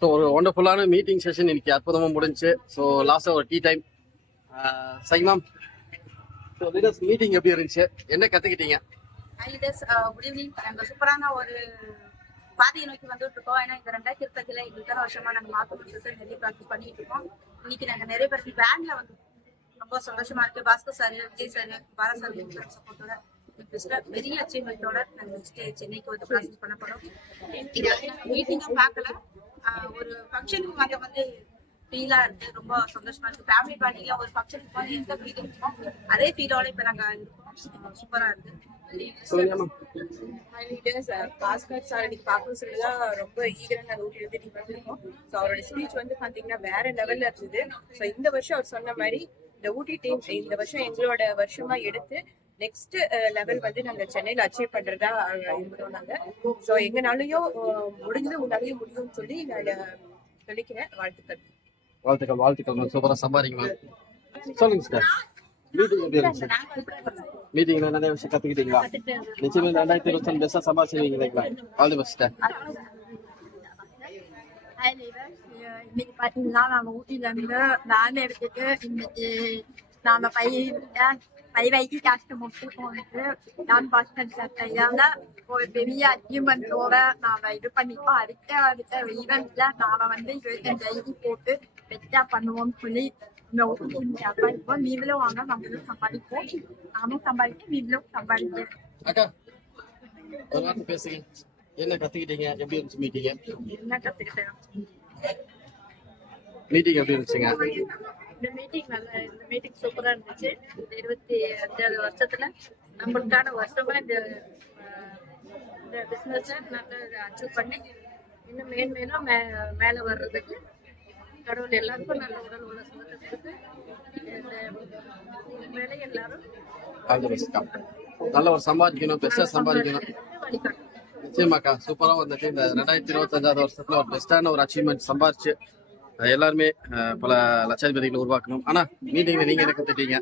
So ஒரு ஒண்டர்ஃபுல்லான meeting session இன்னைக்கு அற்புதமாக முடிஞ்சு. ஸோ லாஸ்ட்டாக ஒரு டீ டைம். சைமாம், ஸோ லீடர்ஸ் மீட்டிங் எப்படி இருந்துச்சு, என்ன கற்றுக்கிட்டீங்க? Leaders good evening. நாங்கள் சூப்பரான ஒரு பாதையை நோக்கி வந்துட்டு இருக்கோம். ஏன்னா இந்த 2020 இத்தனை வருஷமா நாங்கள் மாற்றம் சொல்லிட்டு நிறைய ப்ராக்டிஸ் பண்ணிட்டு இருக்கோம். இன்னைக்கு நாங்கள் நிறைய பேருக்கு வேன்ல வந்து ரொம்ப சந்தோஷமா இருக்கு. Bhaskar sir, Vijay sir, Bharat sir சப்போர்ட்டோட பெரிய அச்சீவ்மெண்ட்டோட நாங்கள் நெக்ஸ்ட் சென்னைக்கு வந்து ப்ராசஸ் பண்ண போறோம். இது மீட்டிங்காக பார்க்கல, ஒரு ஃபங்க்ஷனுக்கு வந்து ஃபீலா இருக்கு. ரொம்ப சந்தோஷமா இருக்கு. ஃபேமிலி பார்ட்டில ஒரு ஃபங்க்ஷனுக்கு வந்து எந்த ஃபீல் இருக்கோம் அதே ஃபீலோட இப்ப நாங்க இருக்கோம். சூப்பரா இருக்கு. பாஸ்கர் சார் இன்னைக்கு பார்க்கணும் சொல்லிதான் ரொம்ப ஈகரா நாங்கள் ஊட்டி எழுதிட்டு வந்திருக்கோம். ஸோ அவரோட ஸ்பீச் வந்து பாத்தீங்கன்னா வேற லெவல்ல இருந்தது. ஸோ இந்த வருஷம் அவர் சொன்ன மாதிரி இந்த ஊட்டி டீம் இந்த வருஷம் எங்களோட வருஷமா எடுத்து நெக்ஸ்ட் லெவல் வந்து நாங்க சென்னையில அச்சீவ் பண்றதா இருக்கிறோம் நாங்க. ஸோ எங்கனாலையும் முடிஞ்சது உங்களாலையும் முடியும்னு சொல்லி நான் சொல்லிக்கிறேன். வாழ்த்துக்கள். வாழ்த்துக்கள் வாழ்த்துக்கள். சூப்பராக சம்பாதிக்கலாம். சொல்லுங்க சார், மீட்டிங் எப்படி இருந்துச்சு? மீட்டிங்ல நிறைய விஷயம் கத்துக்கிட்டீங்களா? நிச்சயமா 2020 பெஸ்டா சம்பாதிச்சிருவீங்க இல்லைங்களா? All the best. இன்னைக்கு பாத்தீங்கன்னா நாம ஊட்டில இருந்து வேன் எடுத்துட்டு இன்னைக்கு நாம பை வைக்கி கஷ்டப்பட்டு வந்து நான் பாஸ்கர் சார் கையால ஒரு பெரிய அச்சீவ்மெண்டோட நாம இது பண்ணிப்போம். அடுத்த ஈவெண்ட்ல நாம வந்து 25 போட்டு பெஸ்டா பண்ணுவோம்னு சொல்லி இந்த ஊட்டி சம்பாதிப்போம். நீங்களும் வாங்க, நம்மளும் சம்பாதிப்போம். நானும் சம்பாதிக்க, நீங்களும் சம்பாதிக்க. அக்கா ஒரு வார்த்தை பேசுங்க, என்ன கத்துக்கிட்டீங்க? எப்படி இருந்துச்சு மீட்டிங்? என்ன கத்துக்கிட்டேன்? மீட்டிங் எப்படி இருந்துச்சுங்க? இந்த மீட்டிங் சூப்பரா இருந்துச்சு. இந்த 25வது வருஷத்துல நம்மளுக்கான வருஷமா இந்த பிசினஸ் நல்லா அச்சீவ் பண்ணி இன்னும் மேலும் மேல வர்றதுக்கு கடவுள் எல்லாருக்கும் நல்ல உடல் உள்ள சுகத்தை இந்த மேலே எல்லாரும் நல்ல ஒரு சம்பாதிக்கணும், பெஸ்டா சம்பாதிக்கணும். நிச்சயமாக்கா சூப்பரா வந்துட்டு இந்த 2025வது வருஷத்துல ஒரு பெஸ்டான ஒரு அச்சீவ்மெண்ட் சம்பாதிச்சு எல்லாருமே பல லட்சாதிபதிகளை உருவாக்கணும். ஆனா மீட்டிங்ல நீங்க என்ன கத்துட்டீங்க?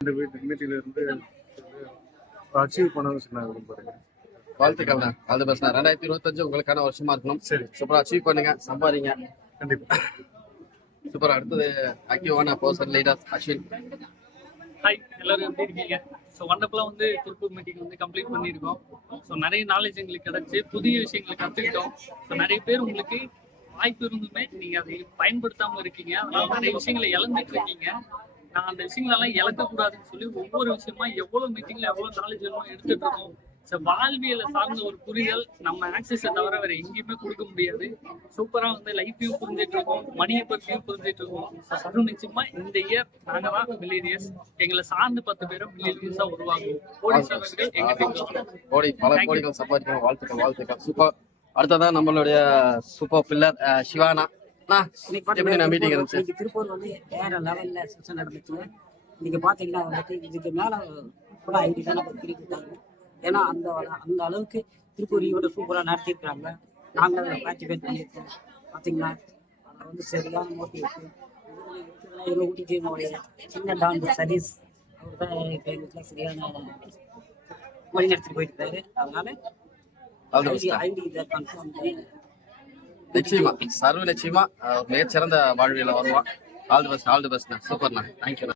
இந்த மீட்டிங்ல இருந்து அச்சீவ் பண்ணணும்னு சொன்னாங்க. வாழ்த்துக்கள். அது பெஸ்ட். 2025 உங்களுக்கான வருஷமா இருக்கணும். சரி, சூப்பரா அச்சீவ் பண்ணுங்க, சம்பாதிங்க. கண்டிப்பா. சூப்பரா. அடுத்தது ஆக்டிவான பர்சன் லீடர் அஸ்வின். ஹாய், எல்லாரும் எப்படி இருக்கீங்க? ஸோ வண்டர்ஃபுல்லாக வந்து திருப்பூர் மீட்டிங் வந்து கம்ப்ளீட் பண்ணியிருக்கோம். ஸோ நிறைய நாலேஜ் எங்களுக்கு கிடச்சி, புதிய விஷயங்களை கற்றுக்கிட்டோம். ஸோ நிறைய பேர் உங்களுக்கு வாய்ப்பு இருந்துமே நீங்கள் அதை பயன்படுத்தாமல் இருக்கீங்க. அதனால நிறைய விஷயங்களை இழந்துட்டு இருக்கீங்க. நான் அந்த விஷயங்களெல்லாம் இழக்கக்கூடாதுன்னு சொல்லி ஒவ்வொரு விஷயமா எவ்வளோ மீட்டிங்கில் எவ்வளோ நாலேஜ் வேணுமோ எடுத்துகிட்டு இருக்கோம். ஸோ வாழ்வியலை சார்ந்த ஒரு புரிதல் நம்ம ஆக்சஸை தவிர வேறு எங்கேயுமே கொடுக்க முடியாது. சூப்பராக வந்து லைஃப்பையும் புரிஞ்சிட்டு இருக்கோம், மணியை பற்றியும் புரிஞ்சிட்டு இருக்கோம். ஸோ நிச்சயமா இந்த இயர் நாங்கள் தான் மில்லியனியர்ஸ், எங்களை சார்ந்து 10 பேரும் மில்லியனியர்ஸாக உருவாகும். கோடீஸ்வரர்கள் எங்க பல கோடிகள் சம்பாதிக்கணும். வாழ்த்துக்கள். சூப்பர். அடுத்ததான் நம்மளுடைய சூப்பர் பில்லர் சிவானா. மீட்டிங் இருந்துச்சு. திருப்பூர் வந்து வேற லெவல்ல செஷன் நடந்துச்சு. இன்னைக்கு பாத்தீங்கன்னா வந்துட்டு இதுக்கு மேல கூட 5 பேர் திருப்பிட்டாங்க. ஏன்னா அந்த அளவுக்கு திருப்பூர் ஈவெண்ட் சூப்பரா நடத்திருக்காங்க. நாங்கள் பார்ட்டிசிபேட் பண்ணியிருக்கோம். பாத்தீங்கன்னா அதை வந்து சரியான மோட்டிவேஷன். எங்க ஊட்டி டீமோடைய சின்ன டான் சதீஷ் அவர் தான் இப்போ எங்களுக்கு சரியான வழி நடத்திட்டு போயிட்டு இருக்காரு. அதனால நிச்சயமா சர்வ நிச்சயமா மிகச்சிறந்த வாழ்வியல வருவான். All the best. சூப்பர்ண்ணா. தேங்க்யூ.